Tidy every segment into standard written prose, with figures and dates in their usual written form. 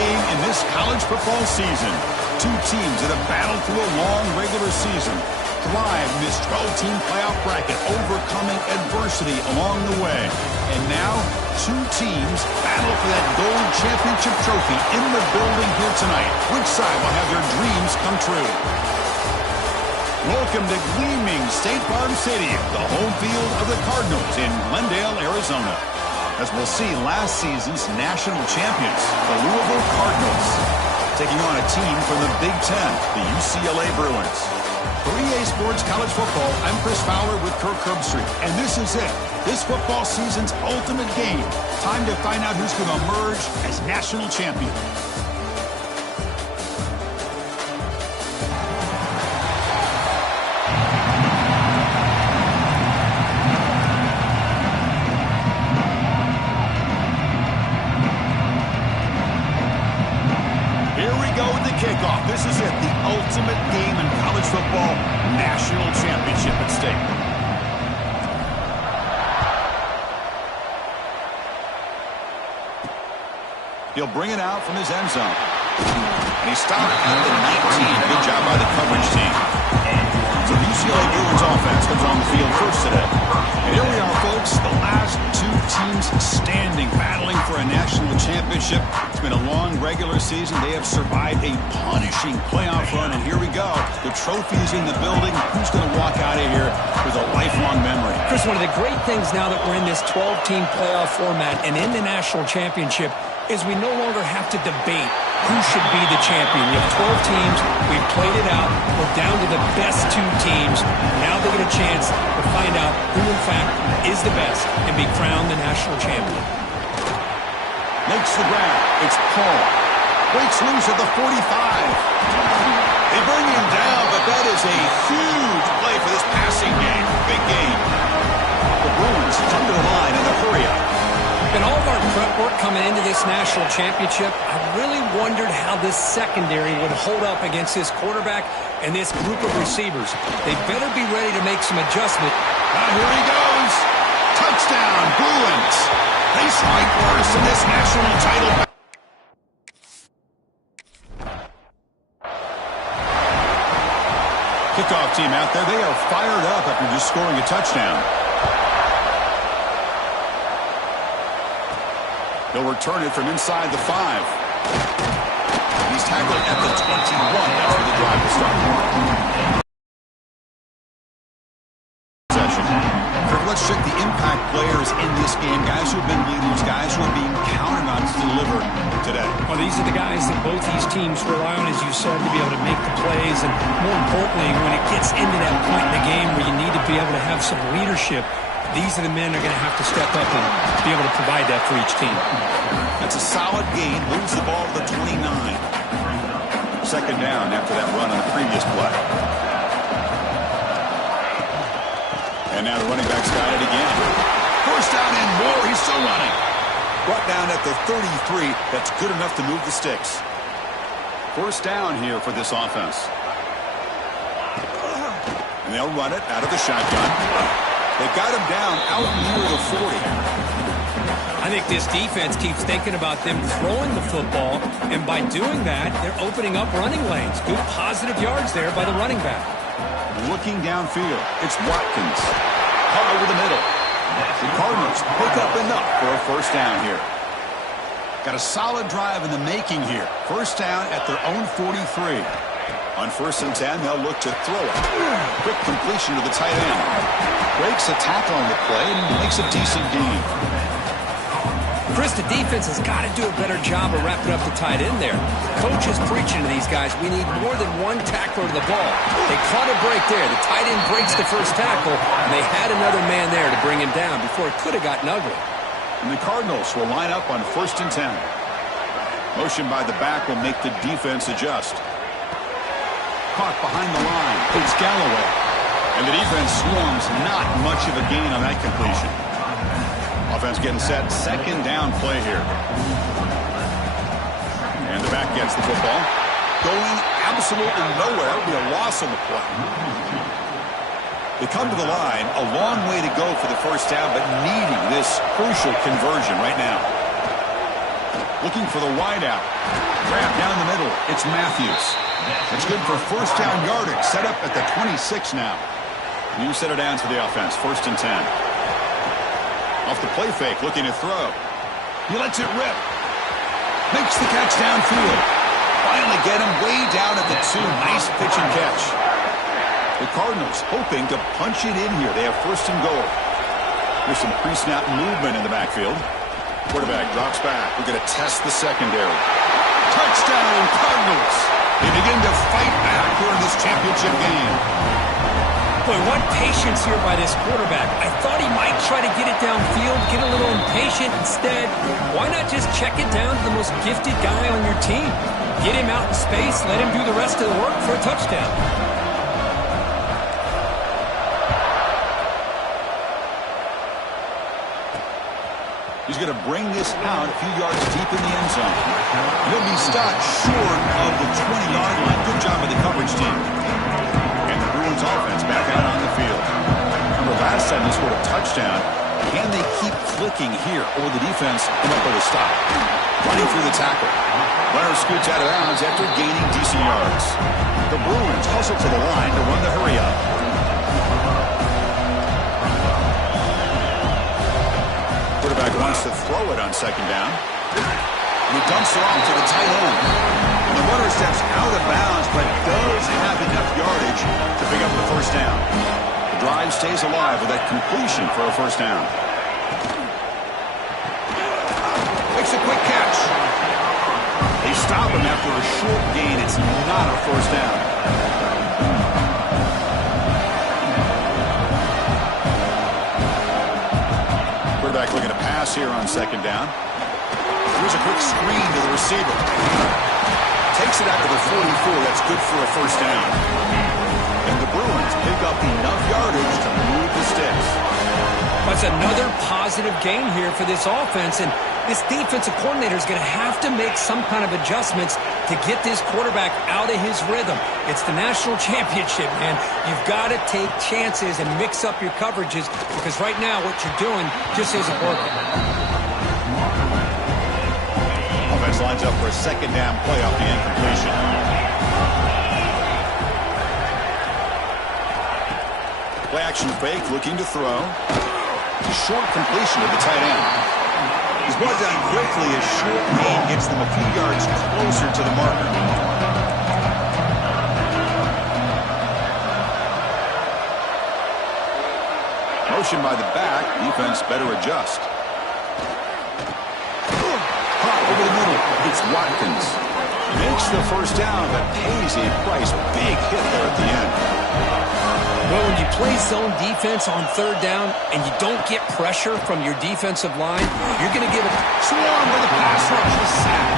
game in this college football season. Two teams that have battled through a long regular season, thrive in this 12-team playoff bracket, overcoming adversity along the way. And now, two teams battle for that gold championship trophy in the building here tonight. Which side will have their dreams come true? Welcome to gleaming State Farm Stadium, the home field of the Cardinals in Glendale, Arizona. As we'll see, last season's national champions, the Louisville Cardinals, taking on a team from the Big Ten, the UCLA Bruins. For EA Sports College Football, I'm Chris Fowler with Kirk Herbstreit, and this is it. This football season's ultimate game. Time to find out who's going to emerge as national champion. Kickoff. This is it, the ultimate game in college football, national championship at stake. He'll bring it out from his end zone. And he stopped at the 19. Good job by the coverage team. So the UCLA Bruins offense comes on the field first today. And here we are, folks, the last two teams standing, battling for a national championship. It's been a long regular season. They have survived a punishing playoff run, and here we go. The trophy's in the building. Who's going to walk out of here with a lifelong memory? Chris, one of the great things now that we're in this 12-team playoff format and in the national championship is we no longer have to debate who should be the champion. We have 12 teams. We've played it out. We're down to the best two teams. Now they get a chance to find out who, in fact, is the best and be crowned the national champion. Makes the grab. It's Paul. Breaks loose at the 45. They bring him down, but that is a huge play for this passing game. Big game. The Bruins come to the line in a hurry up. In all of our prep work coming into this national championship, I really wondered how this secondary would hold up against this quarterback and this group of receivers. They better be ready to make some adjustment. Here he goes. Touchdown, Bruins. They strike first in this national title. Kickoff team out there. They are fired up after just scoring a touchdown. He'll return it from inside the 5. He's tackled at the 21. That's where the drive will start. Let's check the impact players in this game. Guys who have been leaders, guys who are being counted on to deliver today. Well, these are the guys that both these teams rely on, as you said, to be able to make the plays. And more importantly, when it gets into that point in the game where you need to be able to have some leadership, these are the men that are going to have to step up and be able to provide that for each team. That's a solid gain. Moves the ball to the 29. Second down after that run on the previous play. And now the running back's got it again. First down and more. He's still running. Brought down at the 33. That's good enough to move the sticks. First down here for this offense. And they'll run it out of the shotgun. They got him down out near the 40. I think this defense keeps thinking about them throwing the football, and by doing that, they're opening up running lanes. Good positive yards there by the running back. Looking downfield, it's Watkins. Caught over the middle. The Cardinals pick up enough for a first down here. Got a solid drive in the making here. First down at their own 43. On 1st and 10, they'll look to throw it. Quick completion to the tight end. Breaks a tackle on the play and makes a decent gain. Chris, the defense has got to do a better job of wrapping up the tight end there. Coach is preaching to these guys, we need more than one tackler to the ball. They caught a break there. The tight end breaks the first tackle, and they had another man there to bring him down before it could have gotten ugly. And the Cardinals will line up on 1st and 10. Motion by the back will make the defense adjust. Caught behind the line. It's Galloway. And the defense swarms. Not much of a gain on that completion. Offense getting set. Second down play here. And the back gets the football. Going absolutely nowhere. It'll be a loss on the play. They come to the line. A long way to go for the first down, but needing this crucial conversion right now. Looking for the wide out. Grab down the middle. It's Matthews. It's good for first down yardage. Set up at the 26 now. New set of downs for the offense. 1st and 10. Off the play fake. Looking to throw. He lets it rip. Makes the catch downfield. Finally get him way down at the 2. Nice pitch and catch. The Cardinals hoping to punch it in here. They have 1st and goal. There's some pre-snap movement in the backfield. Quarterback drops back. We're going to test the secondary. Touchdown, Cardinals. They begin to fight back here in this championship game. Boy, what patience here by this quarterback. I thought he might try to get it downfield, get a little impatient. Instead, why not just check it down to the most gifted guy on your team? Get him out in space, let him do the rest of the work for a touchdown. He's going to bring this out a few yards deep in the end zone. He'll be stopped short of the 20-yard line. Good job by the coverage team. And the Bruins offense back out on the field. Remember last time they scored a touchdown. Can they keep clicking here, or will the defense come up with a stop? Running through the tackle. Runner scoots out of bounds after gaining decent yards. The Bruins hustle to the line to run the hurry up. Quarterback wants to throw it on 2nd down. And he dumps it off to the tight end. And the runner steps out of bounds, but does have enough yardage to pick up the 1st down. The drive stays alive with that completion for a 1st down. Makes a quick catch. They stop him after a short gain. It's not a 1st down. Quarterback looking to pass here on 2nd down. Here's a quick screen to the receiver. Takes it out to the 44. That's good for a 1st down. And the Bruins pick up enough yardage to move the sticks. That's another positive gain here for this offense, and this defensive coordinator is going to have to make some kind of adjustments to get this quarterback out of his rhythm. It's the national championship, man. You've got to take chances and mix up your coverages, because right now what you're doing just isn't working. Offense lines up for a 2nd down play off the incompletion. Play action fake, looking to throw. Short completion to the tight end. He's brought down quickly as short gain gets them a few yards closer to the marker. Motion by the back. Defense better adjust. Hot over the middle. It's Watkins. Makes the 1st down, but pays a price. Big hit there at the end. Well, when you play zone defense on 3rd down and you don't get pressure from your defensive line, you're going to get a swarm with a pass rush, a sack.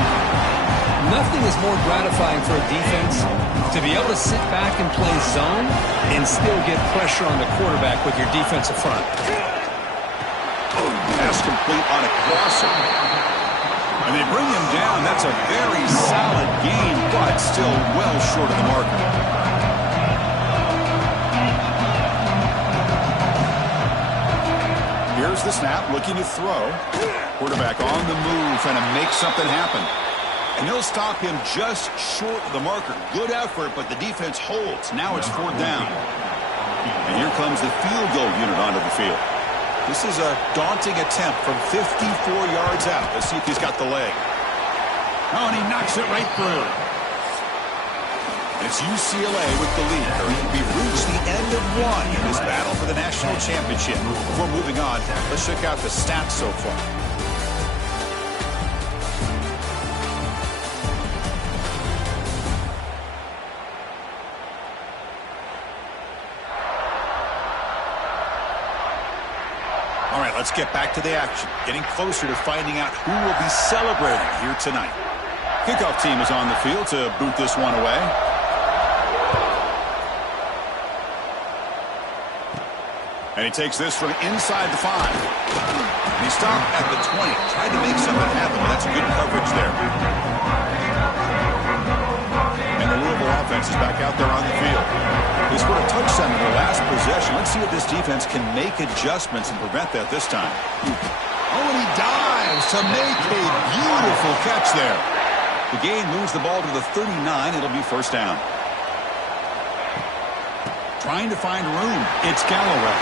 Nothing is more gratifying for a defense to be able to sit back and play zone and still get pressure on the quarterback with your defensive front. Pass complete on a crosser. And they bring him down. That's a very solid gain, but still well short of the marker. Here's the snap, looking to throw. Quarterback on the move, trying to make something happen. And he'll stop him just short of the marker. Good effort, but the defense holds. Now it's 4th down. And here comes the field goal unit onto the field. This is a daunting attempt from 54 yards out. Let's see if he's got the leg. Oh, and he knocks it right through. It's UCLA with the lead. We've reached the end of one in this battle for the national championship. Before moving on, let's check out the stats so far. All right, let's get back to the action. Getting closer to finding out who will be celebrating here tonight. Kickoff team is on the field to boot this one away. And he takes this from inside the 5. And he stopped at the 20. Tried to make something happen. That's good coverage there. And the Louisville offense is back out there on the field. They scored a touchdown in their last possession. Let's see if this defense can make adjustments and prevent that this time. Oh, and he dives. drives to make a beautiful catch there. The gain moves the ball to the 39. It'll be first down. Trying to find room. It's Galloway.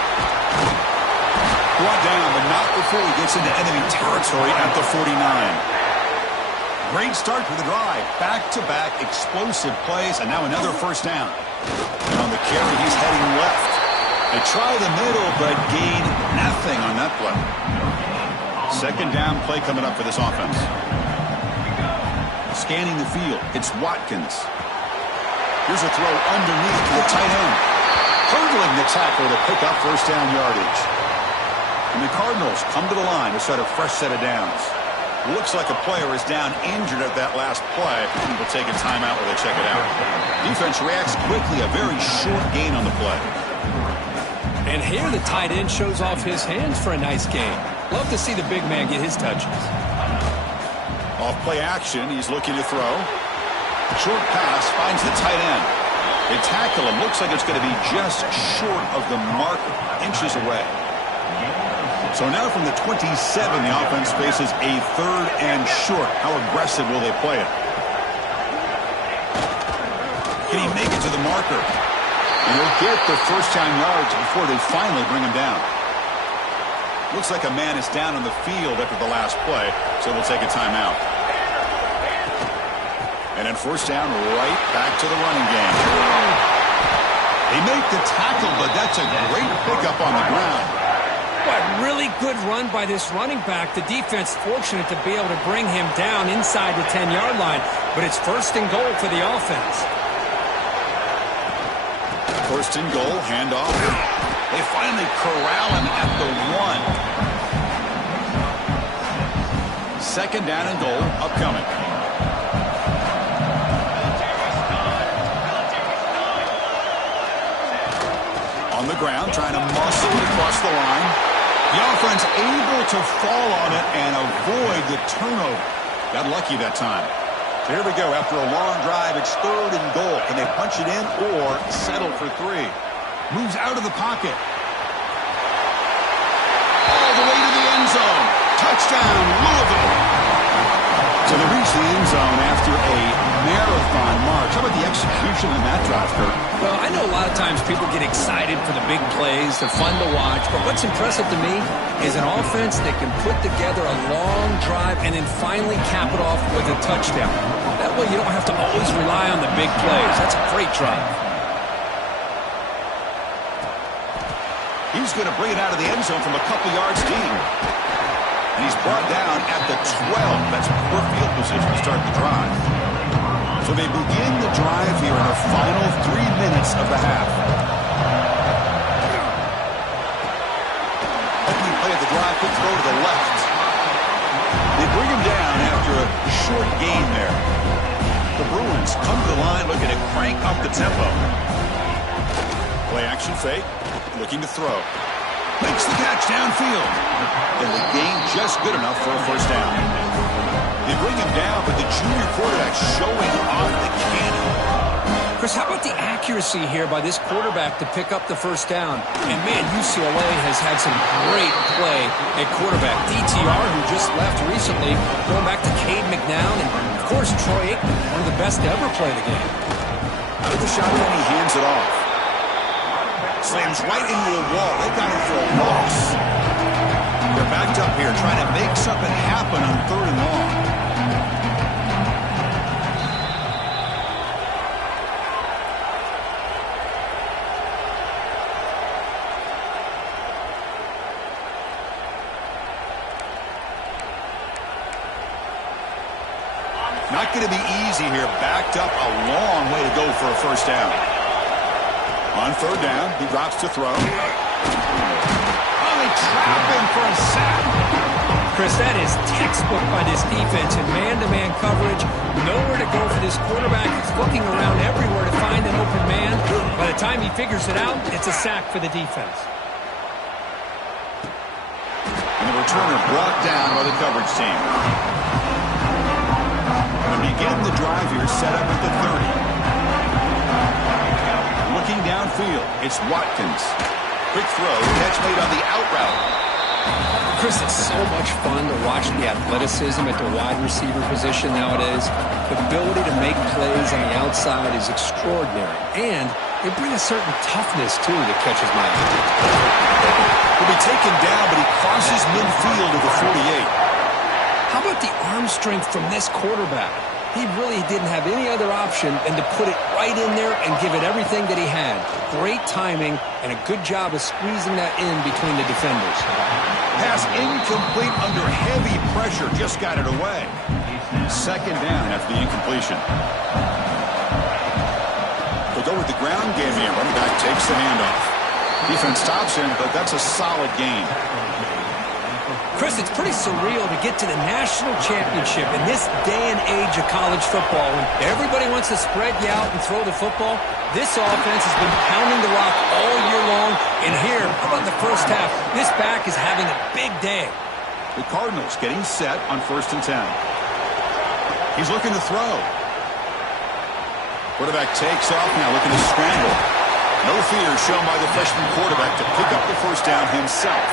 Brought down, but not before he gets into enemy territory at the 49. Great start to the drive. Back-to-back explosive plays, and now another first down. And on the carry, he's heading left. They try the middle, but gain nothing on that play. Second down play coming up for this offense. Scanning the field, it's Watkins. Here's a throw underneath to the tight end. Hurdling the tackle to pick up first down yardage. And the Cardinals come to the line to start a fresh set of downs. Looks like a player is down injured at that last play. We'll take a timeout while they check it out. Defense reacts quickly, a very short gain on the play. And here the tight end shows off his hands for a nice gain. Love to see the big man get his touches. Off play action, he's looking to throw. Short pass finds the tight end. They tackle him. Looks like it's going to be just short of the marker, inches away. So now from the 27, the offense faces a third and short. How aggressive will they play it? Can he make it to the marker? And he'll get the first down yards before they finally bring him down. Looks like a man is down on the field after the last play, so we'll take a timeout. And then first down, right back to the running game. They make the tackle, but that's a great pickup on the ground. What really good run by this running back. The defense fortunate to be able to bring him down inside the 10-yard line, but it's first and goal for the offense. First and goal, handoff. They finally corral him at the 1. Second down and goal, upcoming. On the ground, trying to muscle it across the line. The offense able to fall on it and avoid the turnover. Got lucky that time. So here we go. After a long drive, it's third and goal. Can they punch it in or settle for 3? Moves out of the pocket. All the way to the end zone. Touchdown, Louisville. So they reach the end zone after a marathon march. How about the execution on that drive, Kurt? Well, I know a lot of times people get excited for the big plays. They're fun to watch. But what's impressive to me is an offense that can put together a long drive and then finally cap it off with a touchdown. That way you don't have to always rely on the big plays. That's a great drive. He's going to bring it out of the end zone from a couple yards deep. And he's brought down at the 12. That's poor field position to start the drive. So they begin the drive here in the final 3 minutes of the half. Opening play of the drive, quick throw to the left. They bring him down after a short gain there. The Bruins come to the line looking to crank up the tempo. Play action fake, looking to throw. Makes the catch downfield. And the gain just good enough for a first down. They bring him down, but the junior quarterback showing off the cannon. Chris, how about the accuracy here by this quarterback to pick up the first down? And, man, UCLA has had some great play at quarterback. DTR, who just left recently, going back to Cade McNown, and, of course, Troy Aikman, one of the best to ever play the game. Out of the shotgun, he hands it off. Slams right into a wall. They got him for a loss. They're backed up here trying to make something happen on third and long. Not going to be easy here. Backed up a long way to go for a first down. On third down, he drops to throw. Oh, they trap him for a sack. Chris, that is textbook by this defense in man-to-man coverage. Nowhere to go for this quarterback. He's looking around everywhere to find an open man. By the time he figures it out, it's a sack for the defense. And the returner brought down by the coverage team. And begin the drive here, set up at the 30. Looking downfield, it's Watkins. Quick throw, catch made on the out route. Chris, it's so much fun to watch the athleticism at the wide receiver position nowadays. The ability to make plays on the outside is extraordinary. And they bring a certain toughness, too, that catches my eye. Will be taken down, but he crosses midfield to the 48. How about the arm strength from this quarterback? He really didn't have any other option than to put it right in there and give it everything that he had. Great timing and a good job of squeezing that in between the defenders. Pass incomplete under heavy pressure. Just got it away. Second down after the incompletion. They'll go with the ground game here. Running back takes the handoff. Defense stops him, but that's a solid gain. Chris, it's pretty surreal to get to the national championship in this day and age of college football. When everybody wants to spread you out and throw the football, this offense has been pounding the rock all year long. And here, how about the first half? This back is having a big day. The Cardinals getting set on 1st and 10. He's looking to throw. Quarterback takes off now, looking to scramble. No fear shown by the freshman quarterback to pick up the first down himself.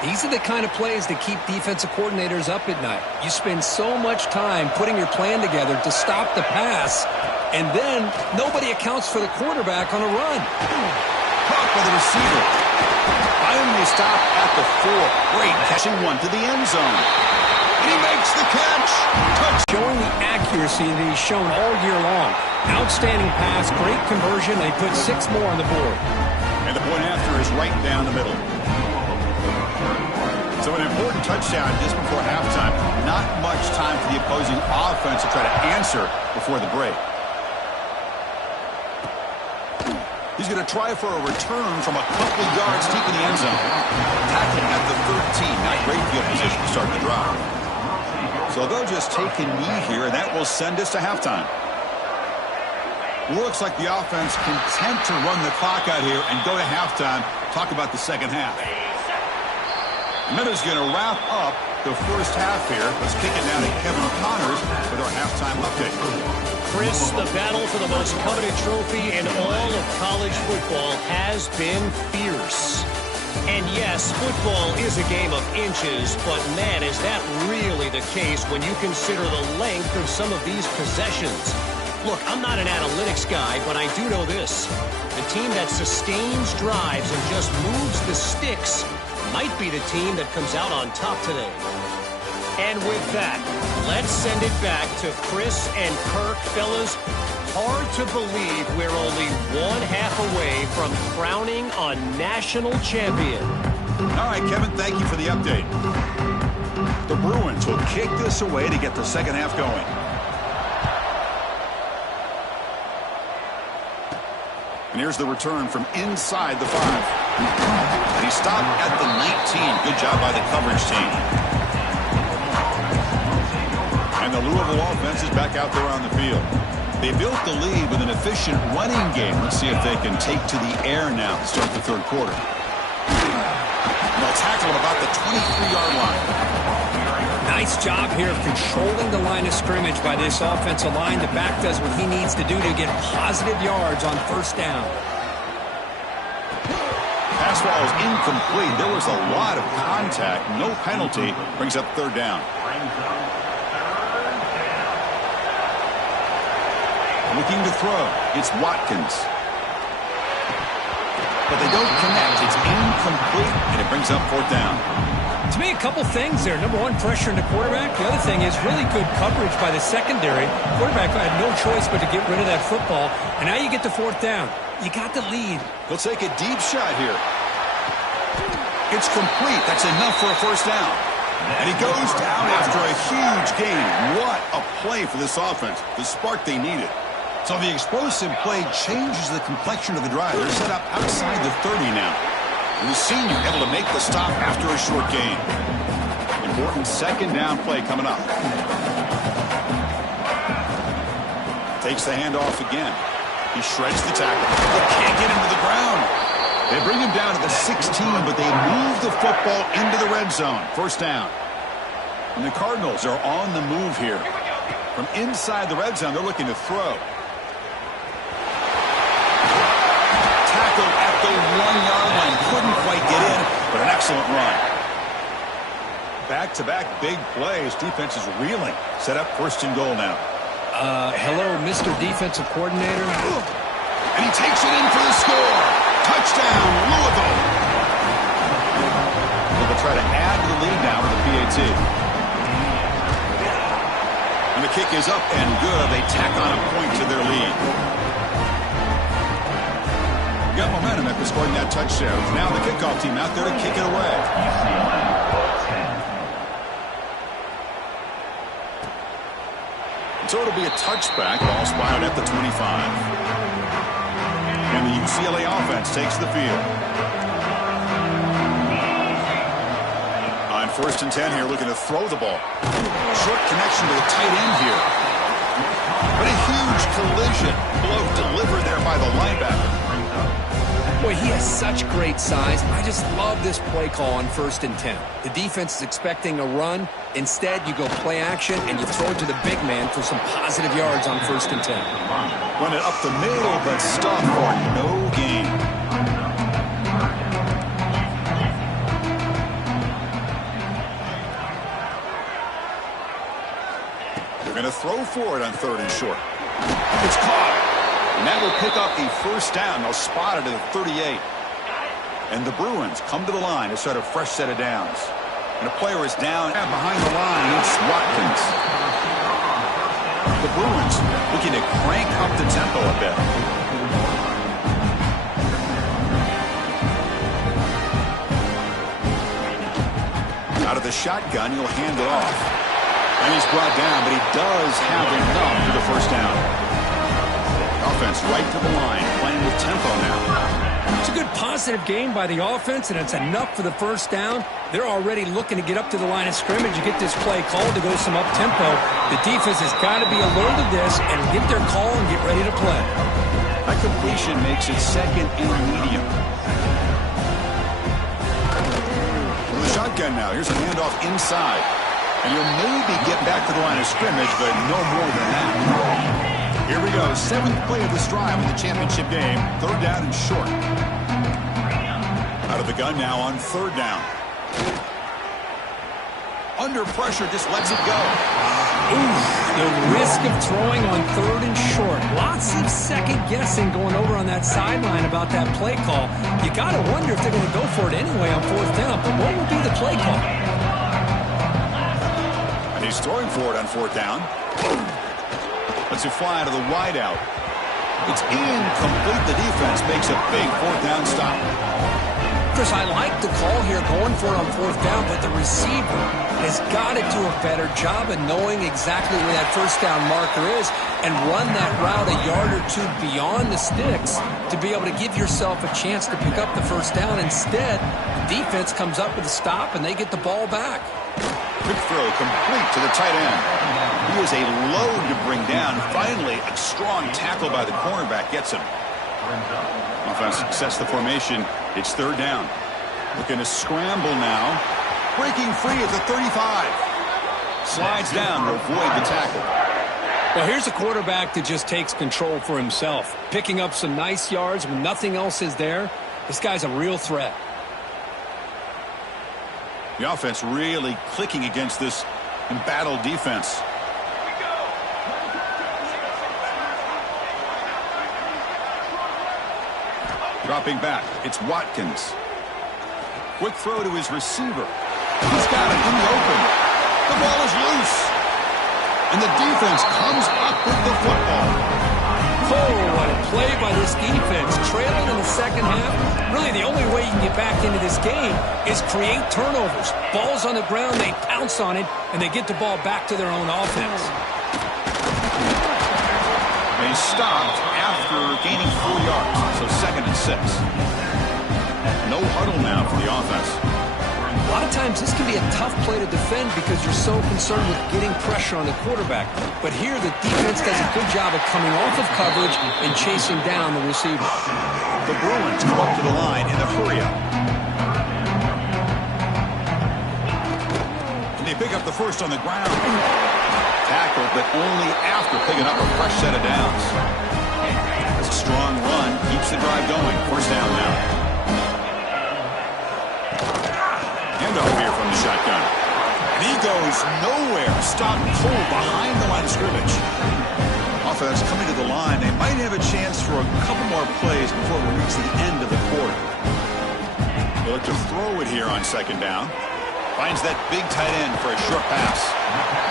These are the kind of plays that keep defensive coordinators up at night. You spend so much time putting your plan together to stop the pass, and then nobody accounts for the quarterback on a run. Caught by the receiver. Finally stopped at the 4. Great catching one to the end zone. And he makes the catch. Touch. Showing the accuracy that he's shown all year long. Outstanding pass, great conversion. They put 6 more on the board. And the point after is right down the middle. So an important touchdown just before halftime. Not much time for the opposing offense to try to answer before the break. He's going to try for a return from a couple yards deep in the end zone. Tackling at the 13. Not great field position to start the drive. So they'll just take a knee here, and that will send us to halftime. Looks like the offense content to run the clock out here and go to halftime. Talk about the second half. Minutes going to wrap up the first half here. Let's kick it down to Kevin Connors with our halftime update. Chris, the battle for the most coveted trophy in all of college football has been fierce. And yes, football is a game of inches, but man, is that really the case when you consider the length of some of these possessions. Look, I'm not an analytics guy, but I do know this. The team that sustains drives and just moves the sticks might be the team that comes out on top today. And with that, let's send it back to Chris and Kirk. Fellas, hard to believe we're only 1/2 away from crowning a national champion. All right, Kevin, thank you for the update. The Bruins will kick this away to get the second half going. And here's the return from inside the 5. And he stopped at the 19. Good job by the coverage team. And the Louisville offense is back out there on the field. They built the lead with an efficient running game. Let's see if they can take to the air now to start the third quarter. And they'll tackle him about the 23-yard line. Nice job here of controlling the line of scrimmage by this offensive line. The back does what he needs to do to get positive yards on first down. Pass ball is incomplete. There was a lot of contact. No penalty. Brings up third down. Looking to throw. It's Watkins. But they don't connect. It's incomplete, and it brings up fourth down. To me, a couple things there. Number one, pressure in the quarterback. The other thing is really good coverage by the secondary. Quarterback had no choice but to get rid of that football. And now you get the fourth down. You got the lead. He'll take a deep shot here. It's complete. That's enough for a first down. And he goes down after a huge gain. What a play for this offense. The spark they needed. So the explosive play changes the complexion of the drive. They're set up outside the 30 now. And the senior able to make the stop after a short gain. Important second down play coming up. Takes the handoff again. He shreds the tackle. They can't get him to the ground. They bring him down to the 16, but they move the football into the red zone. First down. And the Cardinals are on the move here. From inside the red zone, they're looking to throw. Tackled at the 1-yard line. Couldn't quite get in, but an excellent run. Back-to-back big plays. Defense is reeling. Set up first and goal now. Hello, Mr. Defensive Coordinator. And he takes it in for the score. Touchdown, Louisville. They'll try to add to the lead now with the PAT. And the kick is up and good. They tack on a point to their lead. Got momentum after scoring that touchdown. Now the kickoff team out there to kick it away. So it'll be a touchback. Ball spotted at the 25. And the UCLA offense takes the field. On first and 10 here, looking to throw the ball. Short connection to the tight end here. But a huge collision. Blow delivered there by the linebacker. Boy, he has such great size. I just love this play call on first and 10. The defense is expecting a run. Instead, you go play action, and you throw it to the big man for some positive yards on first and 10. Run it up the middle, but stop for no gain. They're going to throw for it on third and short. It's caught. And that will pick up the first down. They'll spot it at the 38. And the Bruins come to the line to start a fresh set of downs. And a player is down behind the line. It's Watkins. The Bruins looking to crank up the tempo a bit. Out of the shotgun, he'll hand it off. And he's brought down, but he does have enough for the first down. Offense right to the line, playing with tempo now. It's a good positive game by the offense, and it's enough for the first down. They're already looking to get up to the line of scrimmage and get this play called to go some up-tempo. The defense has got to be alert of this and get their call and get ready to play. That completion makes it second and medium. With the shotgun now, here's a handoff inside. And he'll maybe get back to the line of scrimmage, but no more than that. Here we go, seventh play of this drive in the championship game. Third down and short. Out of the gun now on third down. Under pressure, just lets it go. Ooh, the risk of throwing on third and short. Lots of second guessing going over on that sideline about that play call. You got to wonder if they're going to go for it anyway on fourth down, but what will be the play call? And he's throwing for it on fourth down. Let's it fly to the wide out. It's incomplete. The defense makes a big fourth down stop. Chris, I like the call here going for it on fourth down, but the receiver has got to do a better job of knowing exactly where that first down marker is and run that route a yard or two beyond the sticks to be able to give yourself a chance to pick up the first down. Instead, the defense comes up with a stop and they get the ball back. Quick throw complete to the tight end. He is a load to bring down. Finally, a strong tackle by the cornerback gets him. Offense sets the formation. It's third down. Looking to scramble now. Breaking free at the 35. Slides down to avoid the tackle. Well, here's a quarterback that just takes control for himself. Picking up some nice yards when nothing else is there. This guy's a real threat. The offense really clicking against this embattled defense. Dropping back, it's Watkins. Quick throw to his receiver. He's got it in the open. The ball is loose. And the defense comes up with the football. Oh, what a play by this defense. Trailing in the second half. Really, the only way you can get back into this game is create turnovers. Ball's on the ground, they pounce on it, and they get the ball back to their own offense. They stopped after gaining 4 yards, so second and 6. No huddle now for the offense. A lot of times this can be a tough play to defend because you're so concerned with getting pressure on the quarterback. But here the defense does a good job of coming off of coverage and chasing down the receiver. The Bruins come up to the line in a hurry-up. And they pick up the first on the ground. Tackled, but only after picking up a fresh set of downs. That's a strong run. Keeps the drive going. First down now. Handoff here from the shotgun. And he goes nowhere. Stopped cold behind the line of scrimmage. Offense coming to the line. They might have a chance for a couple more plays before we reach the end of the quarter. They look to throw it here on second down. Finds that big tight end for a short pass.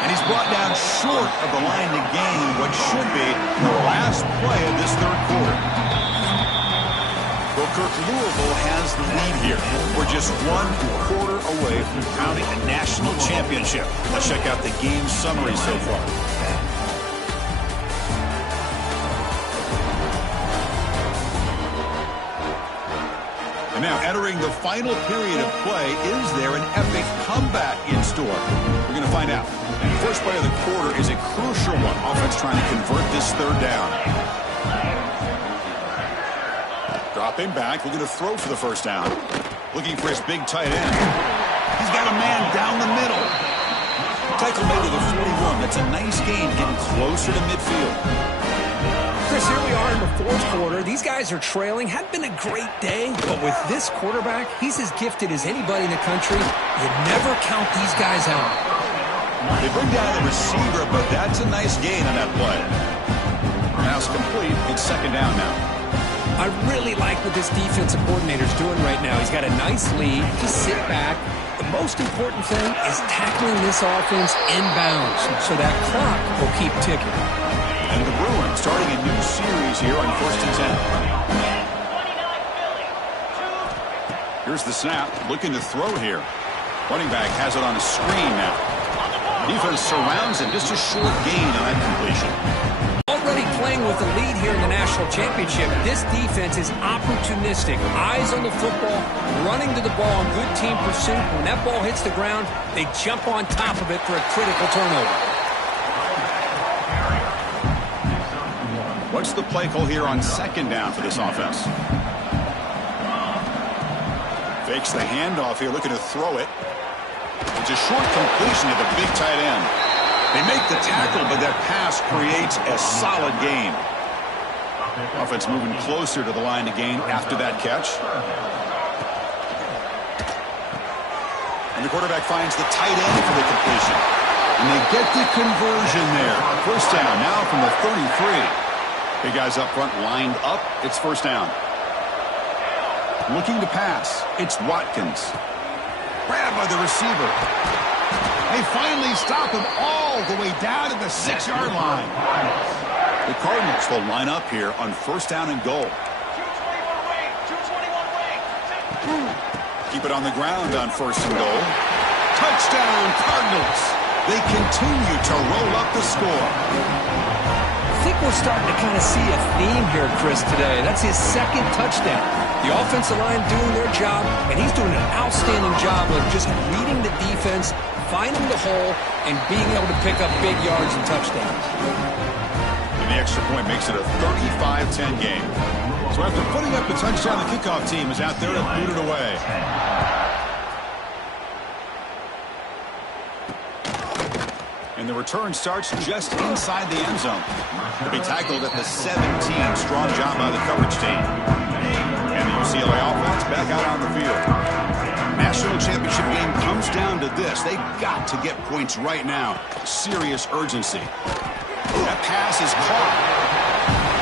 And he's brought down short of the line to gain what should be the last play of this third quarter. Louisville has the lead here. We're just 1 quarter away from crowning a national championship. Let's check out the game summary so far. And now entering the final period of play, is there an epic comeback in store? We're going to find out. And the first play of the quarter is a crucial one. Offense trying to convert this third down. Dropping back, looking to throw for the first down. Looking for his big tight end. He's got a man down the middle. Tackle made to the 41. That's a nice gain, getting closer to midfield. Chris, here we are in the fourth quarter. These guys are trailing. Hadn't been a great day, but with this quarterback, he's as gifted as anybody in the country. You never count these guys out. They bring down the receiver, but that's a nice gain on that play. Pass complete. It's second down now. I really like what this defensive coordinator's doing right now. He's got a nice lead. Just sit back. The most important thing is tackling this offense inbounds so that clock will keep ticking. And the Bruins starting a new series here on 1st and 10. Here's the snap. Looking to throw here. Running back has it on a screen now. Defense surrounds him. Just a short gain on that completion. Already playing with the lead here in the national championship, this defense is opportunistic. Eyes on the football, running to the ball in good team pursuit. When that ball hits the ground, they jump on top of it for a critical turnover. What's the play call here on second down for this offense? Fakes the handoff here, looking to throw it. It's a short completion to the big tight end. They make the tackle, but that pass creates a solid gain. Offense moving closer to the line to gain after that catch. And the quarterback finds the tight end for the completion. And they get the conversion there. First down now from the 33. Big guys up front lined up. It's first down. Looking to pass. It's Watkins. Grabbed by the receiver. They finally stop him all the way down to the 6-yard line. The Cardinals will line up here on first down and goal. Keep it on the ground on first and goal. Touchdown, Cardinals. They continue to roll up the score. I think we're starting to kind of see a theme here, Chris, today. That's his second touchdown. The offensive line doing their job, and he's doing an outstanding job of just reading the defense, finding the hole, and being able to pick up big yards and touchdowns. And the extra point makes it a 35-10 game. So after putting up the touchdown, the kickoff team is out there to boot it away. And the return starts just inside the end zone. To be tackled at the 17. Strong job by the coverage team. And the UCLA offense back out on the field. National championship game comes down to this. They've got to get points right now. Serious urgency. That pass is caught.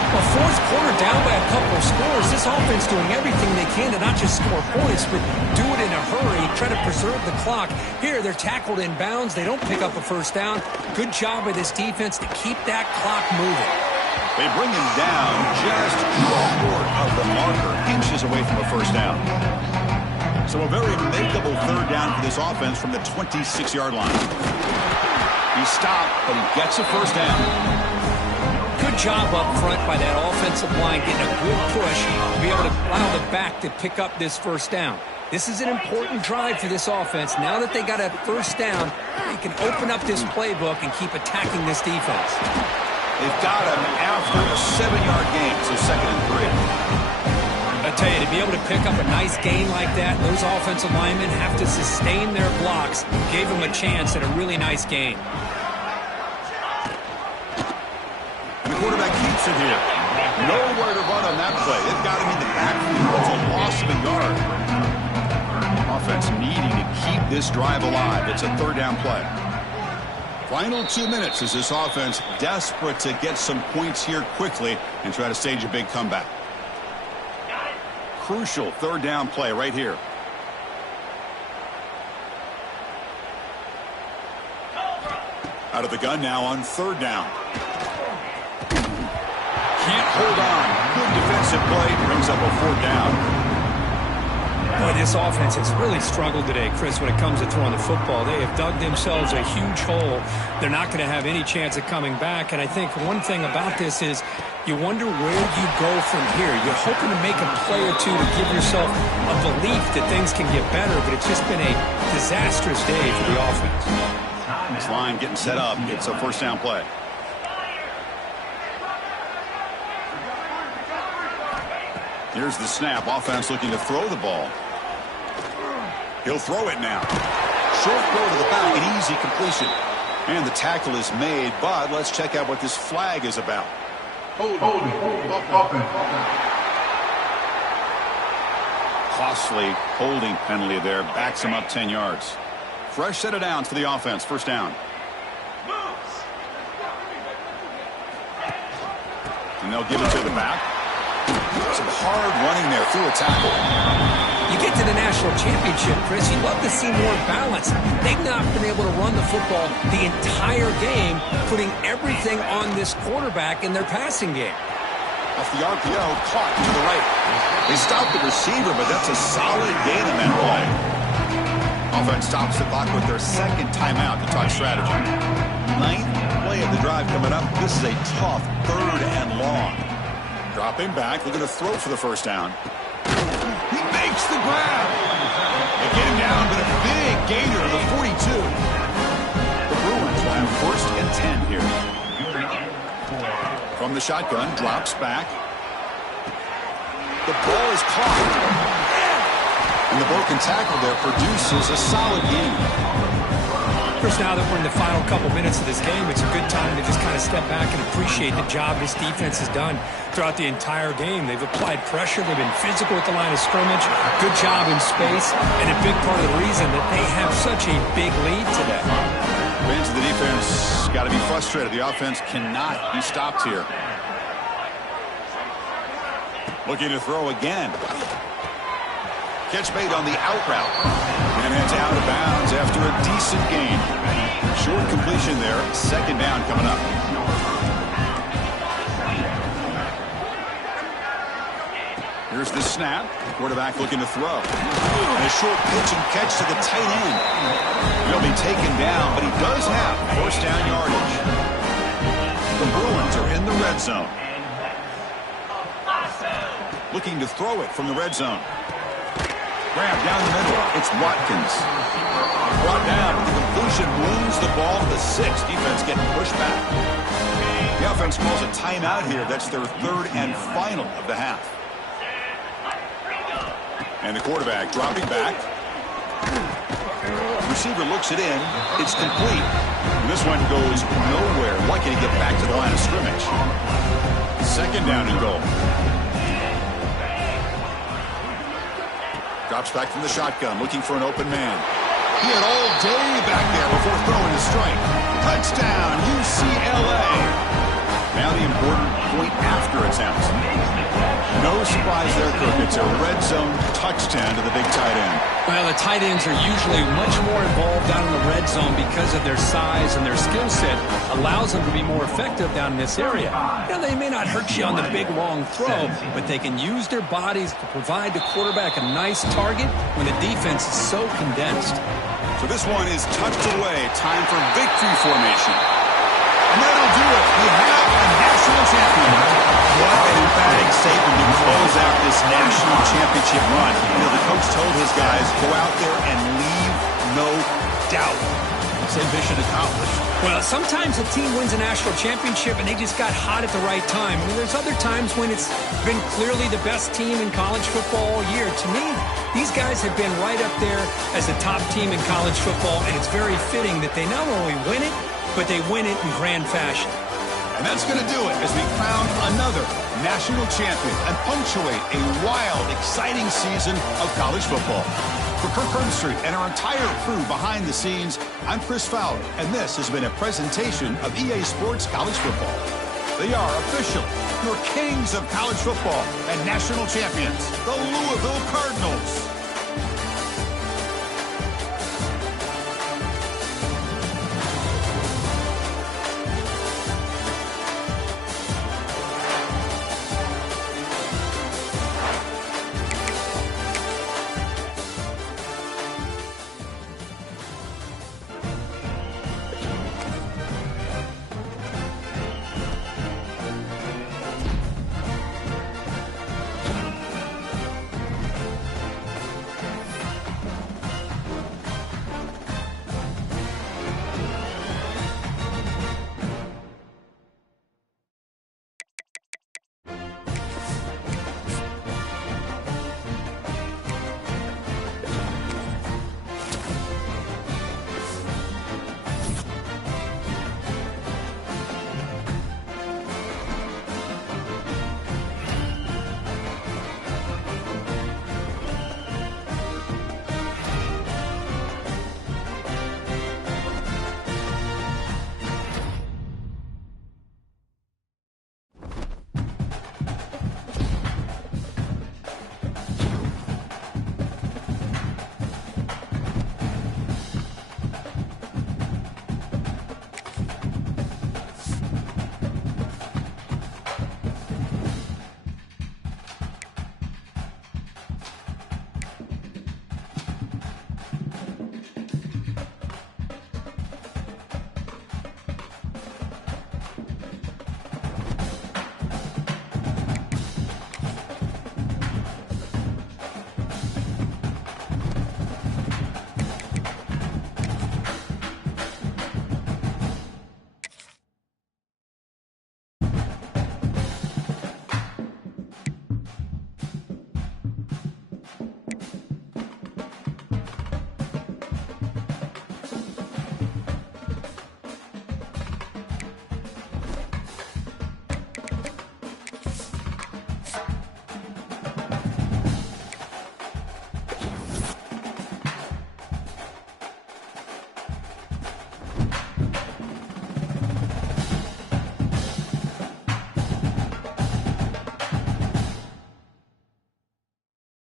Well, fourth quarter down by a couple of scores. This offense doing everything they can to not just score points, but do it in a hurry, try to preserve the clock. Here, they're tackled in bounds. They don't pick up a first down. Good job by this defense to keep that clock moving. They bring him down just short of the marker, inches away from a first down. So a very makeable third down for this offense from the 26-yard line. He stopped, but he gets a first down. Good job up front by that offensive line, getting a good push to be able to allow the back to pick up this first down. This is an important drive for this offense. Now that they got a first down, they can open up this playbook and keep attacking this defense. They've got him after a 7-yard gain, so second and 3. I tell you, to be able to pick up a nice gain like that, those offensive linemen have to sustain their blocks. Gave them a chance at a really nice gain. And the quarterback keeps it here. Nowhere to run on that play. They've got him in the backfield. It's a loss of a yard. offense needing to keep this drive alive. It's a third down play. Final 2 minutes as this offense desperate to get some points here quickly and try to stage a big comeback. Crucial third down play right here. Out of the gun now on third down. Can't hold on. Good defensive play. Brings up a fourth down. Boy, this offense has really struggled today, Chris, when it comes to throwing the football. They have dug themselves a huge hole. They're not going to have any chance of coming back. And I think one thing about this is you wonder where you go from here. You're hoping to make a play or two to give yourself a belief that things can get better, but it's just been a disastrous day for the offense. This line getting set up. It's a first down play. Here's the snap. Offense looking to throw the ball. He'll throw it now. Short throw to the back, an easy completion. And the tackle is made, but let's check out what this flag is about. Costly holding penalty there. Backs him up 10 yards. Fresh set of downs for the offense. First down. And they'll give it to the back. Some hard running there through a tackle. You get to the national championship, Chris, you'd love to see more balance. They've not been able to run the football the entire game, putting everything on this quarterback in their passing game. Off the RPO, caught to the right. They stopped the receiver, but that's a solid gain on that play. Offense stops the clock with their second timeout to talk strategy. Ninth play of the drive coming up. This is a tough third and long. Dropping back, looking to throw for the first down. He makes the grab. They get him down, but a big gainer of the 42. The Bruins will have first and 10 here. From the shotgun, drops back. The ball is caught. And the broken tackle there produces a solid gain. Chris, now that we're in the final couple minutes of this game, it's a good time to just kind of step back and appreciate the job this defense has done throughout the entire game. They've applied pressure. They've been physical at the line of scrimmage. Good job in space. And a big part of the reason that they have such a big lead today. Fans of the defense got to be frustrated. The offense cannot be stopped here. Looking to throw again. Catch made on the out route. And it's out of bounds after a decent gain. Short completion there. Second down coming up. Here's the snap. Quarterback looking to throw. And a short pitch and catch to the tight end. He'll be taken down, but he does have first down yardage. The Bruins are in the red zone. Looking to throw it from the red zone. Grab down the middle. It's Watkins. Brought down. The completion moves the ball to the 6. Defense getting pushed back. The offense calls a timeout here. That's their third and final of the half. And the quarterback dropping back. Receiver looks it in. It's complete. And this one goes nowhere. Lucky to get back to the line of scrimmage. Second down and goal. Drops back from the shotgun, looking for an open man. He had all day back there before throwing a strike. Touchdown, UCLA. Now the important point after attempt. No surprise there, Cook. It's a red zone touchdown to the big tight end. Well, the tight ends are usually much more involved down in the red zone because of their size and their skill set allows them to be more effective down in this area. Now, they may not hurt you on the big, long throw, but they can use their bodies to provide the quarterback a nice target when the defense is so condensed. So this one is tucked away. Time for victory formation. And that'll do it. We have a national champion. What an emphatic statement to close out this national championship run. You know, the coach told his guys, go out there and leave no doubt. Same mission accomplished. Well, sometimes a team wins a national championship and they just got hot at the right time. I mean, there's other times when it's been clearly the best team in college football all year. To me, these guys have been right up there as the top team in college football, and it's very fitting that they not only win it, but they win it in grand fashion. And that's going to do it as we crown another national champion and punctuate a wild, exciting season of college football. For Kirk Herbstreit and our entire crew behind the scenes, I'm Chris Fowler, and this has been a presentation of EA Sports College Football. They are official, your kings of college football and national champions, the Louisville Cardinals.